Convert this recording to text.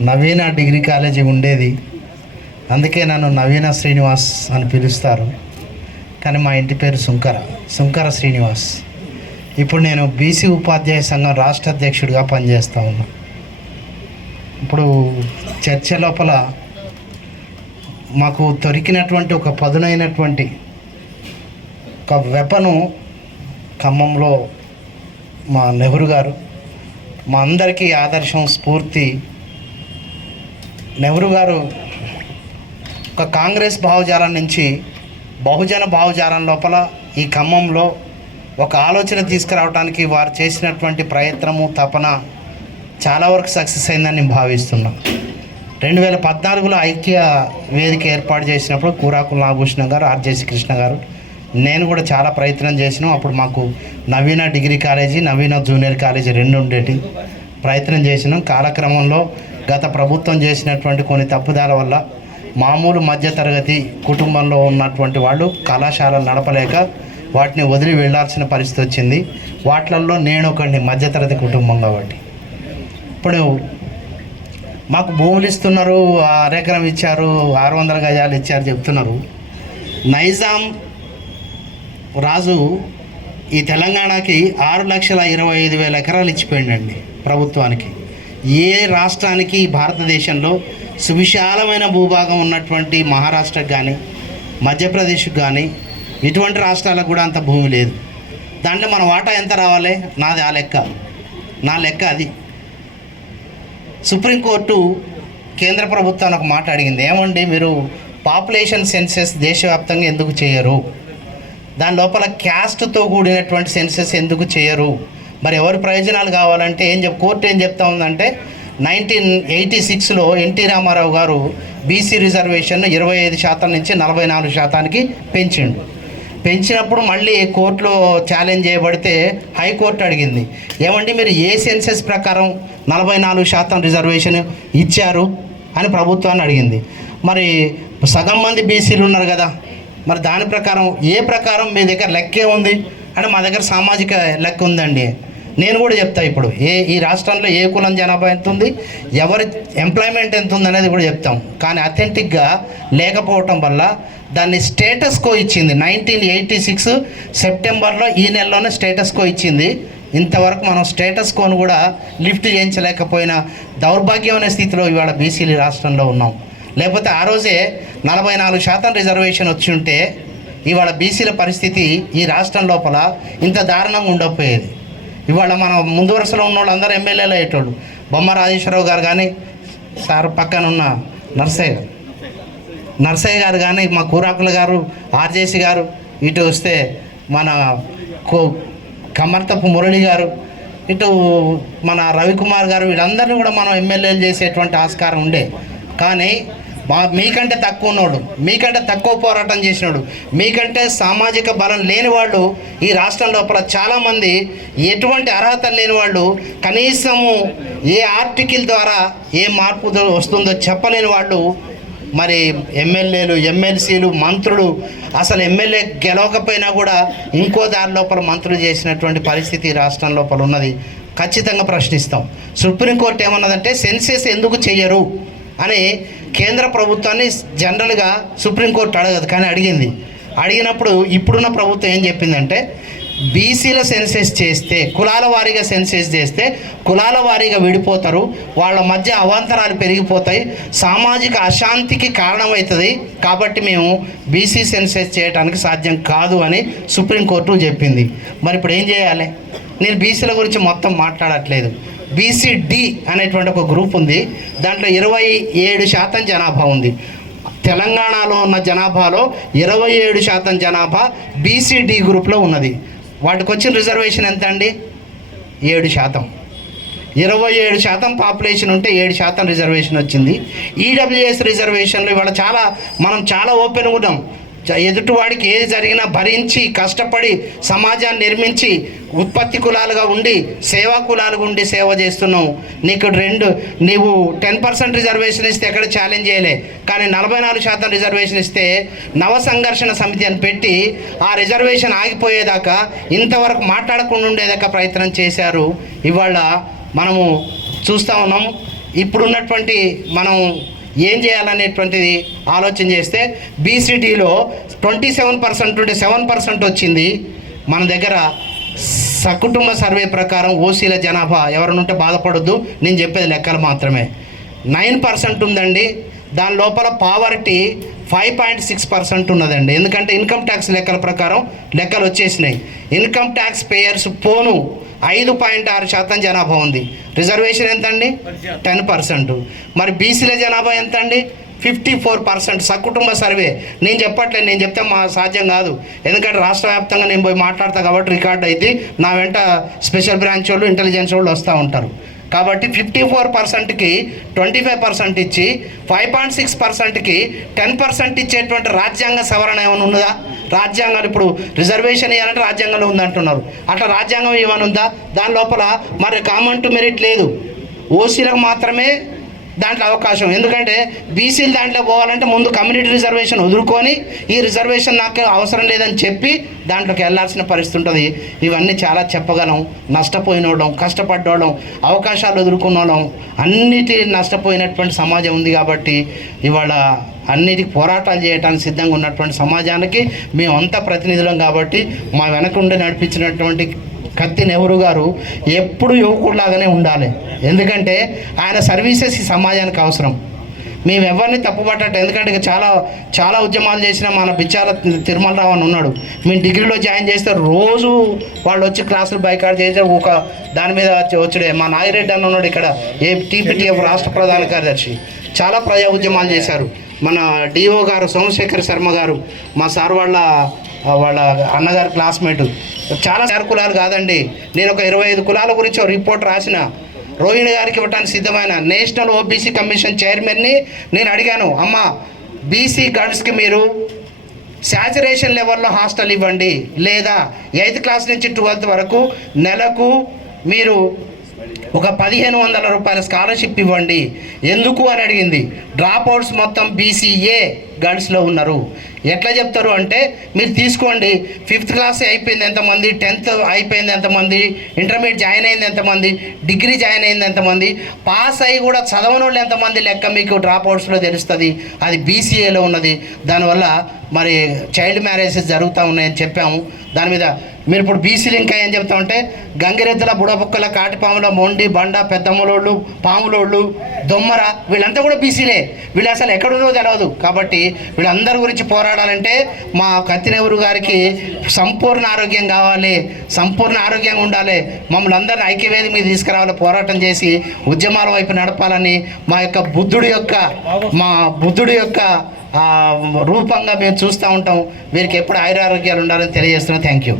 నవీన degree college ఉండేది. అందుకే నన్ను నవీన శ్రీనివాస్ అని పిలుస్తారు. కానీ మా ఇంటి పేరు సుంకర సుంకర శ్రీనివాస్. ఇప్పుడు నేను బీసీ ఉపాధ్యాయ సంఘం రాష్ట్ర అధ్యక్షుడిగా పనిచేస్తూ ఉన్నా. ఇప్పుడు చర్చ లోపల మాకు దొరికినటువంటి ఒక పదునైనటువంటి ఒక వెపను ఖమ్మంలో మా నెహ్రూ గారు మా అందరికీ ఆదర్శం స్ఫూర్తి నెహ్రూ గారు ఒక కాంగ్రెస్ భావజాలం నుంచి బహుజన భావజాలం లోపల ఈ ఖమ్మంలో ఒక ఆలోచన తీసుకురావడానికి వారు చేసినటువంటి ప్రయత్నము తపన చాలా వరకు సక్సెస్ అయిందని నేను భావిస్తున్నా. రెండు వేల పద్నాలుగులో ఐక్య వేదిక ఏర్పాటు చేసినప్పుడు కూరాకుల నాగభూషణ గారు ఆర్జేసి కృష్ణ గారు నేను కూడా చాలా ప్రయత్నం చేసినాం. అప్పుడు మాకు Navina degree college Navina junior college రెండు ఉండేటి ప్రయత్నం చేసినాం. కాలక్రమంలో గత ప్రభుత్వం చేసినటువంటి కొన్ని తప్పుదాల వల్ల మామూలు మధ్యతరగతి కుటుంబంలో ఉన్నటువంటి వాళ్ళు కళాశాలలు నడపలేక వాటిని వదిలి వెళ్ళాల్సిన పరిస్థితి వచ్చింది. వాటిలలో నేను ఒకటి మధ్యతరగతి కుటుంబం కాబట్టి. ఇప్పుడు మాకు భూములు ఇస్తున్నారు అరెకరం ఇచ్చారు ఆరు వందల గజాలు ఇచ్చారు చెప్తున్నారు. నైజాం రాజు ఈ తెలంగాణకి ఆరు లక్షల ఇరవై ఐదు వేల ఎకరాలు ఇచ్చిపోయిండండి ప్రభుత్వానికి. ఏ రాష్ట్రానికి భారతదేశంలో సువిశాలమైన భూభాగం ఉన్నటువంటి మహారాష్ట్రకు కానీ మధ్యప్రదేశ్కి కానీ ఇటువంటి రాష్ట్రాలకు కూడా అంత భూమి లేదు. దాంట్లో మన వాటా ఎంత రావాలి? నాది ఆ లెక్క. నా లెక్క అది. సుప్రీంకోర్టు కేంద్ర ప్రభుత్వాన్ని ఒక మాట అడిగింది. ఏమండి మీరు పాపులేషన్ సెన్సెస్ దేశవ్యాప్తంగా ఎందుకు చేయరు? దాని లోపల క్యాస్ట్తో కూడినటువంటి సెన్సెస్ ఎందుకు చేయరు? మరి ఎవరి ప్రయోజనాలు కావాలంటే ఏం చెప్ కోర్టు ఏం చెప్తా ఉందంటే నైన్టీన్ ఎయిటీ సిక్స్లో NT Ramarao garu BC reservation ఇరవై ఐదు శాతం నుంచి నలభై నాలుగు శాతానికి పెంచిండు. పెంచినప్పుడు మళ్ళీ కోర్టులో ఛాలెంజ్ చేయబడితే హైకోర్టు అడిగింది. ఏమండి మీరు ఏ సెన్సెస్ ప్రకారం నలభై నాలుగు శాతం రిజర్వేషన్ ఇచ్చారు అని ప్రభుత్వాన్ని అడిగింది. మరి సగం మంది బీసీలు ఉన్నారు కదా మరి దాని ప్రకారం ఏ ప్రకారం మీ దగ్గర లెక్కే ఉంది? అంటే మా దగ్గర సామాజిక లెక్క ఉందండి. నేను కూడా చెప్తా ఇప్పుడు ఏ ఈ రాష్ట్రంలో ఏ కులం జనాభా ఎంత ఉంది ఎవరి ఎంప్లాయ్మెంట్ ఎంత ఉంది అనేది కూడా చెప్తాం. కానీ అథెంటిక్గా లేకపోవటం వల్ల దాన్ని స్టేటస్కో ఇచ్చింది. నైన్టీన్ ఎయిటీ సిక్స్ సెప్టెంబర్లో ఈ నెలలోనే స్టేటస్కో ఇచ్చింది. ఇంతవరకు మనం స్టేటస్ కోను కూడా లిఫ్ట్ చేయించలేకపోయిన దౌర్భాగ్యమైన స్థితిలో ఇవాళ బీసీలు రాష్ట్రంలో ఉన్నాం. లేకపోతే ఆ రోజే నలభై నాలుగు శాతం రిజర్వేషన్ వచ్చి ఉంటే ఇవాళ బీసీల పరిస్థితి ఈ రాష్ట్రం లోపల ఇంత దారుణంగా ఉండకపోయేది. ఇవాళ మన ముందు వరుసలో ఉన్న వాళ్ళు అందరూ ఎమ్మెల్యేలు అయ్యేటోళ్ళు. బొమ్మ రాజేశ్వరరావు గారు కానీ సార్ పక్కన ఉన్న నర్సయ్య. గారు నర్సయ్య గారు కానీ మా కూరాకుల గారు ఆర్జేసి గారు ఇటు వస్తే మన కో కమర్తపు మురళి గారు ఇటు మన రవికుమార్ గారు వీళ్ళందరినీ కూడా మనం ఎమ్మెల్యేలు చేసేటువంటి ఆస్కారం ఉండే. కానీ మా మీకంటే తక్కువ ఉన్నోడు మీకంటే తక్కువ పోరాటం చేసినాడు మీకంటే సామాజిక బలం లేని వాళ్ళు ఈ రాష్ట్రం లోపల చాలామంది ఎటువంటి అర్హత లేని వాళ్ళు కనీసము ఏ ఆర్టికల్ ద్వారా ఏ మార్పు వస్తుందో చెప్పలేని వాళ్ళు మరి ఎమ్మెల్యేలు ఎమ్మెల్సీలు మంత్రులు అసలు ఎమ్మెల్యే గెలవకపోయినా కూడా ఇంకో దారి లోపల మంత్రులు చేసినటువంటి పరిస్థితి ఈ రాష్ట్రం లోపల ఉన్నది. ఖచ్చితంగా ప్రశ్నిస్తాం. సుప్రీంకోర్టు ఏమన్నదంటే సెన్సెస్ ఎందుకు చేయరు అని కేంద్ర ప్రభుత్వాన్ని జనరల్గా సుప్రీంకోర్టు అడగదు. కానీ అడిగింది. అడిగినప్పుడు ఇప్పుడున్న ప్రభుత్వం ఏం చెప్పిందంటే బీసీల సెన్సెస్ చేస్తే కులాల వారీగా సెన్సెస్ చేస్తే కులాల వారీగా విడిపోతారు. వాళ్ళ మధ్య అవాంతరాలు పెరిగిపోతాయి. సామాజిక అశాంతికి కారణమవుతుంది. కాబట్టి మేము బీసీ సెన్సెస్ చేయడానికి సాధ్యం కాదు అని సుప్రీంకోర్టు చెప్పింది. మరి ఇప్పుడు ఏం చేయాలి? నేను బీసీల గురించి మొత్తం మాట్లాడట్లేదు. బీసీడి అనేటువంటి ఒక గ్రూప్ ఉంది. దాంట్లో ఇరవై ఏడు శాతం జనాభా ఉంది. తెలంగాణలో ఉన్న జనాభాలో ఇరవై ఏడు శాతం జనాభా బీసీడి గ్రూప్లో ఉన్నది. వాటికి వచ్చిన రిజర్వేషన్ ఎంత అండి ఏడు శాతం. ఇరవై ఏడు శాతం పాపులేషన్ ఉంటే ఏడు శాతం రిజర్వేషన్ వచ్చింది. ఈడబ్ల్యూఎస్ రిజర్వేషన్లు ఇవాళ చాలా మనం చాలా ఓపెన్గా ఉన్నాం. ఎదుటివాడికి ఏది జరిగినా భరించి కష్టపడి సమాజాన్ని నిర్మించి ఉత్పత్తి కులాలుగా ఉండి సేవా కులాలుగా ఉండి సేవ చేస్తున్నావు. నీకు రెండు నీవు టెన్ పర్సెంట్ రిజర్వేషన్ ఇస్తే ఎక్కడ ఛాలెంజ్ చేయలే. కానీ నలభై నాలుగు శాతం రిజర్వేషన్ ఇస్తే నవ సంఘర్షణ సమితి అని పెట్టి ఆ రిజర్వేషన్ ఆగిపోయేదాకా ఇంతవరకు మాట్లాడకుండా ఉండేదాకా ప్రయత్నం చేశారు. ఇవాళ మనము చూస్తూ ఉన్నాం. ఇప్పుడున్నటువంటి మనం ఏం చేయాలనేటువంటిది ఆలోచన చేస్తే బీసీటీలో ట్వంటీ సెవెన్ పర్సెంట్ ఉంటే సెవెన్ పర్సెంట్ వచ్చింది. మన దగ్గర సకుటుంబ సర్వే ప్రకారం ఓసీల జనాభా ఎవరినుంటే బాధపడొద్దు. నేను చెప్పేది లెక్కలు మాత్రమే. నైన్ పర్సెంట్ ఉందండి. దాని లోపల poverty five point six percent ఉన్నదండి. ఎందుకంటే ఇన్కమ్ ట్యాక్స్ లెక్కల ప్రకారం లెక్కలు వచ్చేసినాయి. ఇన్కమ్ ట్యాక్స్ పేయర్స్ పోను. ఐదు పాయింట్ ఆరు శాతం జనాభా ఉంది. రిజర్వేషన్ ఎంత అండి టెన్ పర్సెంట్. మరి బీసీల జనాభా ఎంత అండి ఫిఫ్టీ ఫోర్ పర్సెంట్. సకుటుంబ సర్వే. నేను చెప్పట్లేదు నేను చెప్తే మా సాధ్యం కాదు. ఎందుకంటే రాష్ట్ర వ్యాప్తంగా నేను పోయి మాట్లాడతా కాబట్టి రికార్డ్ అయితే నా వెంట స్పెషల్ బ్రాంచ్ వాళ్ళు ఇంటెలిజెన్స్ వాళ్ళు వస్తూ ఉంటారు. కాబట్టి ఫిఫ్టీ ఫోర్ పర్సెంట్కి ట్వంటీ ఫైవ్ పర్సెంట్ ఇచ్చి ఫైవ్ పాయింట్ సిక్స్ పర్సెంట్కి టెన్ పర్సెంట్ ఇచ్చేటువంటి రాజ్యాంగ సవరణ ఏమైనా ఉన్నదా? రాజ్యాంగాలు ఇప్పుడు రిజర్వేషన్ ఇవ్వాలంటే రాజ్యాంగంలో ఉందంటున్నారు. అట్లా రాజ్యాంగం ఏమైనా ఉందా? దాని లోపల మరి కామన్ టు మెరిట్ లేదు ఓసీలకు మాత్రమే దాంట్లో అవకాశం. ఎందుకంటే బీసీలు దాంట్లో పోవాలంటే ముందు కమ్యూనిటీ రిజర్వేషన్ వదులుకొని ఈ రిజర్వేషన్ నాకు అవసరం లేదని చెప్పి దాంట్లోకి వెళ్ళాల్సిన పరిస్థితి ఉంటుంది. ఇవన్నీ చాలా చెప్పగలం. నష్టపోయిన వాళ్ళం కష్టపడ్డోళ్ళం అవకాశాలు వదులుకున్న వాళ్ళం అన్నిటి నష్టపోయినటువంటి సమాజం ఉంది కాబట్టి ఇవాళ అన్నిటికి పోరాటాలు చేయడానికి సిద్ధంగా ఉన్నటువంటి సమాజానికి మేమంతా ప్రతినిధులం కాబట్టి మా వెనకుండి నడిపించినటువంటి కత్తి నెహ్రూ గారు? ఎప్పుడు యువకుడిలాగానే ఉండాలి. ఎందుకంటే ఆయన సర్వీసెస్ ఈ సమాజానికి అవసరం. మేము ఎవరిని తప్పుపట్టట ఎందుకంటే చాలా చాలా ఉద్యమాలు చేసిన మన బిచ్చాల తిరుమలరావు అని ఉన్నాడు. మేము డిగ్రీలో జాయిన్ చేస్తే రోజు వాళ్ళు వచ్చి క్లాసులు బైకాట్ చేసి ఒక దాని మీద వచ్చి- వచ్చుడే. మా నాగిరెడ్డి అని ఉన్నాడు ఇక్కడ. ఏ టీపీటీఎఫ్ రాష్ట్ర ప్రధాన కార్యదర్శి. చాలా ప్రజా ఉద్యమాలు చేశారు. మన డిఓ గారు సోమశేఖర్ శర్మ గారు మా సార్ వాళ్ళ వాళ్ళ అన్నగారు క్లాస్మేట్. చాలా సార్ కులాలు కాదండి. నేను ఒక ఇరవై ఐదు కులాల గురించి ఒక రిపోర్ట్ రాసిన. రోహిణి గారికి ఇవ్వడానికి సిద్ధమైన నేషనల్ ఓబీసీ కమిషన్ చైర్మన్ని నేను అడిగాను. అమ్మ బీసీ గర్ల్స్కి మీరు శాచురేషన్ లెవెల్లో హాస్టల్ ఇవ్వండి. లేదా ఎయిత్ క్లాస్ నుంచి ట్వెల్త్ వరకు నెలకు మీరు ఒక పదిహేను వందల రూపాయల స్కాలర్షిప్ ఇవ్వండి. ఎందుకు అని అడిగింది. డ్రాప్ అవుట్స్ మొత్తం బీసీఏ గర్ల్స్లో ఉన్నారు. ఎట్లా చెప్తారు అంటే మీరు తీసుకోండి. ఫిఫ్త్ క్లాస్ అయిపోయింది ఎంతమంది టెన్త్ అయిపోయింది ఎంతమంది ఇంటర్మీడియట్ జాయిన్ అయింది ఎంతమంది డిగ్రీ జాయిన్ అయింది ఎంతమంది పాస్ అయ్యి కూడా చదవని వాళ్ళు ఎంతమంది లెక్క మీకు డ్రాప్ అవుట్స్లో తెలుస్తుంది. అది బీసీఏలో ఉన్నది. దానివల్ల మరి చైల్డ్ మ్యారేజెస్ జరుగుతూ ఉన్నాయని చెప్పాము. దాని మీద మీరు ఇప్పుడు బీసీలు ఇంకా ఏం చెప్తామంటే గంగిరెద్దుల బుడబుక్కల కాటిపాముల మొండి బండ పెద్దమ్మలోళ్ళు పాములోళ్ళు దొమ్మర వీళ్ళంతా కూడా బీసీలే. వీళ్ళు అసలు ఎక్కడుందో తెలియదు కాబట్టి వీళ్ళందరి గురించి పోరాడాలంటే మా కత్తినెవరు గారికి సంపూర్ణ ఆరోగ్యం కావాలి. సంపూర్ణ ఆరోగ్యంగా ఉండాలి. మమ్మల్ని అందరిని ఐక్యవేది మీద తీసుకురావాలి పోరాటం చేసి ఉద్యమాల వైపు నడపాలని మా యొక్క బుద్ధుడి యొక్క మా బుద్ధుడి యొక్క రూపంగా మేము చూస్తూ ఉంటాం. వీరికి ఎప్పుడు ఆయురారోగ్యాలు ఉండాలని తెలియజేస్తున్నాం. Thank you.